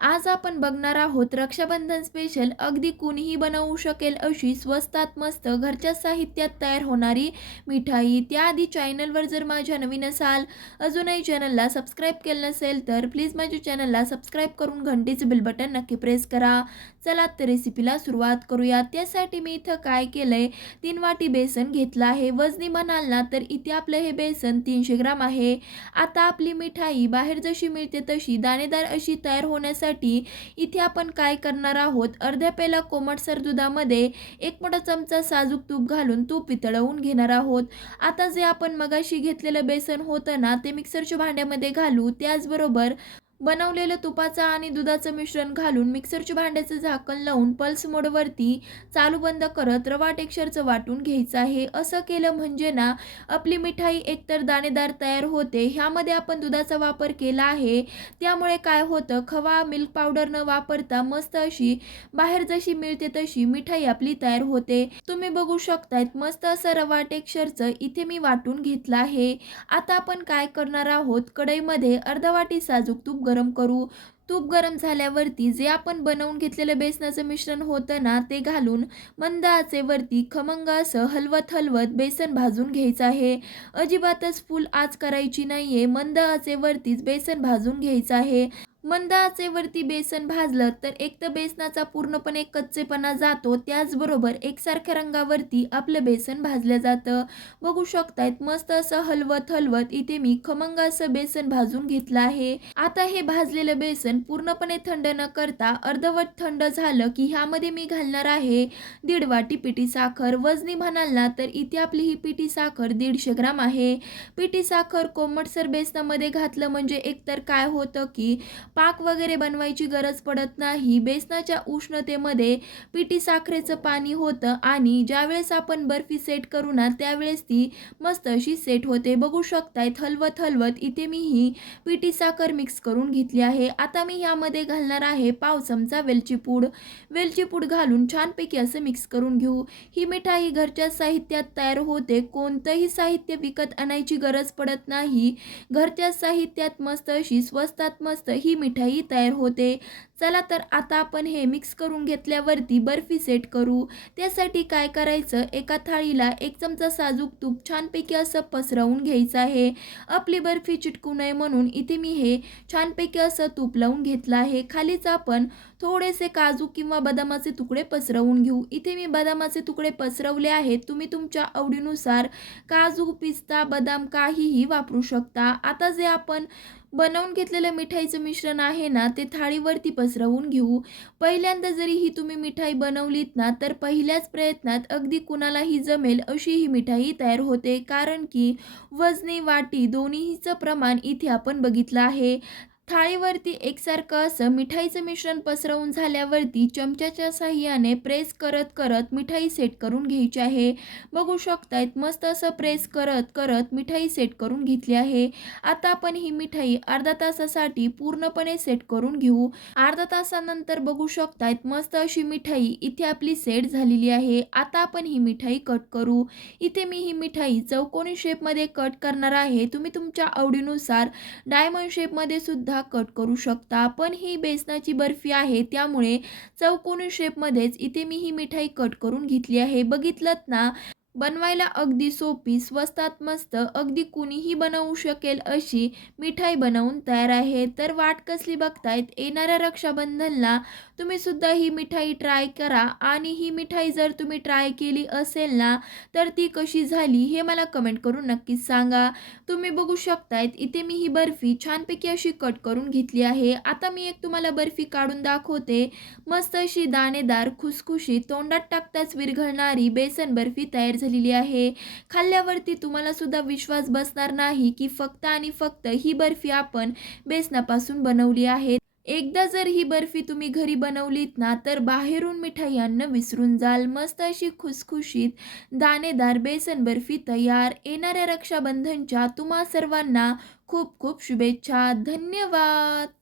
आज आपण बघणार आहोत रक्षाबंधन स्पेशल अगदी कुणीही बनवू शकेल अशी स्वस्तात मस्त घरच्या साहित्यात तयार होणारी मिठाई. त्याआधी चॅनलवर जर माझ्या नवीन असाल अजूनही चॅनलला सबस्क्राईब केलं नसेल तर प्लीज माझ्या चॅनलला सबस्क्राईब करून घंटीचं बिल बटन नक्की प्रेस करा. चला तर रेसिपीला सुरुवात करूया. त्यासाठी मी इथं काय केलं आहे तीन वाटी बेसन घेतलं आहे. वजनी म्हणाल ना तर इथे आपलं हे बेसन तीनशे ग्राम आहे. आता आपली मिठाई बाहेर जशी मिळते तशी दाणेदार अशी तयार होण्यासाठी इथे आपण काय करणार आहोत? अर्ध्या पेला कोमटसर दुधामध्ये एक मोठा चमचा साजूक तूप घालून तूप वितळवून घेणार आहोत. आता जे आपण मगाशी घेतलेलं बेसन होतं ना ते मिक्सरच्या भांड्यामध्ये घालू. त्याचबरोबर बनवलेलं तुपाचं आणि दुधाचं मिश्रण घालून मिक्सरच्या भांड्याचं झाकण लावून पल्स मोडवरती चालू बंद करत रवा टेक्स्चरचं वाटून घ्यायचं आहे. असं केलं म्हणजे ना आपली मिठाई एकतर दाणेदार तयार होते ह्यामध्ये आपण दुधाचा वापर केला आहे. त्यामुळे काय होतं खवा मिल्क पावडर न वापरता मस्त अशी बाहेर जशी मिळते तशी मिठाई आपली तयार होते. तुम्ही बघू शकतायत मस्त असं रवा टेक्स्चरचं इथे मी वाटून घेतलं आहे. आता आपण काय करणार आहोत कढईमध्ये अर्धा वाटी साजूक तूप गरम करू. तूप गरम झाल्यावरती जे आपण बनवून घेतलेलं बेसनाचं मिश्रण होतं ना ते घालून मंद आचेवरती खमंग असं हलवत हलवत बेसन भाजून घ्यायचं आहे. अजिबातच फुल आज करायची नाही आहे मंद आचेवरतीच बेसन भाजून घ्यायचं आहे. मंद आचेवरती बेसन भाजलं तर एक तर बेसनाचा पूर्णपणे कच्चेपणा जातो. त्याचबरोबर एकसारख्या रंगावरती आपलं बेसन भाजलं जातं. बघू शकतायत मस्त असं हलवत हलवत इथे मी खमंग असं बेसन भाजून घेतलं आहे. आता हे भाजलेलं बेसन पूर्णपणे थंड न करता अर्धवट थंड झालं की ह्यामध्ये मी घालणार आहे दीड वाटी पिठी साखर. वजनी म्हणाल ना तर इथे आपली ही पिठी साखर दीडशे ग्राम आहे. पिठी साखर कोमटसर बेसनामध्ये घातलं म्हणजे एकतर काय होतं की पाक वगैरे बनवायची गरज पडत नाही. बेसनाच्या उष्णतेमध्ये पिठी साखरेचं पाणी होतं आणि ज्यावेळेस आपण बर्फी सेट करू ना त्यावेळेस ती मस्त अशी सेट होते. बघू शकतायत हलवत हलवत इथे मी ही पिठी साखर मिक्स करून घेतली आहे. आता मी ह्यामध्ये घालणार आहे पाव चमचा वेलची पूड. वेलची पूड घालून छानपैकी असं मिक्स करून घेऊ. ही मिठाई घरच्या साहित्यात तयार होते. कोणतंही साहित्य विकत आणायची गरज पडत नाही. घरच्या साहित्यात मस्त अशी स्वस्तात मस्त ही मिठाई तयार होते. चला तर आता आपण हे मिक्स करून घेतल्यावरती बर्फी सेट करू. त्यासाठी काय करायचं? एका थाळीला एक चमचा साजूक तूप छानपैकी असं पसरवून घ्यायचं आहे. आपली बर्फी चिटकू नये म्हणून इथे मी हे छानपैकी असं तूप लावून घेतलं आहे. खालीच आपण थोडेसे काजू किंवा बदामाचे तुकडे पसरवून घेऊ. इथे मी बदामाचे तुकडे पसरवले आहेत. तुम्ही तुमच्या आवडीनुसार काजू पिस्ता बदाम काहीही वापरू शकता. आता जे आपण बनवून घेतलेलं मिठाईचं मिश्रण आहे ना ते थाळीवरती पसरवून घेऊ. पहिल्यांदा जरी ही तुम्ही मिठाई बनवलीत ना तर पहिल्याच प्रयत्नात अगदी कुणालाही जमेल अशी ही मिठाई तयार होते. कारण की वजनी वाटी दोन्हीचं प्रमाण इथे आपण बघितलं आहे. थाळीवरती एकसारखं असं मिठाईचं मिश्रण पसरवून झाल्यावरती चमच्याच्या साह्याने प्रेस करत करत मिठाई सेट करून घ्यायची आहे. बघू शकतायत मस्त असं प्रेस करत करत मिठाई सेट करून घेतली आहे. आता आपण ही मिठाई अर्धा तासासाठी पूर्णपणे सेट करून घेऊ. अर्धा तासानंतर बघू शकतायत मस्त अशी मिठाई इथे आपली सेट झालेली आहे. आता आपण ही मिठाई कट करू. इथे मी ही मिठाई चौकोनी शेपमध्ये कट करणार आहे. तुम्ही तुमच्या आवडीनुसार डायमंड शेपमध्ये सुद्धा कट करू शकता. पण ही बेसनाची बर्फी आहे त्यामुळे चौकोनी शेपमध्येच इथे मी ही मिठाई कट करून घेतली आहे. बघितलं ना बनवायला अगदी सोपी स्वस्तात मस्त अगदी कुणीही बनवू शकेल अशी मिठाई बनवून तयार आहे. तर वाट कसली बघतायत? येणाऱ्या रक्षाबंधनला तुम्ही सुद्धा ही मिठाई ट्राय करा आणि ही मिठाई जर तुम्ही ट्राय केली असेल ना तर ती कशी झाली हे मला कमेंट करून नक्कीच सांगा. तुम्ही बघू शकतायत इथे मी ही बर्फी छानपैकी अशी कट करून घेतली आहे. आता मी एक तुम्हाला बर्फी काढून दाखवते. मस्त अशी दाणेदार खुसखुशी तोंडात टाकताच विरघळणारी बेसन बर्फी तयार झाली झालेली आहे. खाल्ल्यावरती तुम्हाला सुद्धा विश्वास बसणार नाही की फक्त आणि फक्त ही बर्फी आपण बेसनापासून बनवली आहे. एकदा जर ही बर्फी तुम्ही घरी बनवलीत ना तर बाहेरून मिठाई विसरून जाल. मस्त अशी खुसखुशीत दाणेदार बेसन बर्फी तयार. येणाऱ्या रक्षाबंधनच्या तुम्हा सर्वांना खूप खूप शुभेच्छा. धन्यवाद!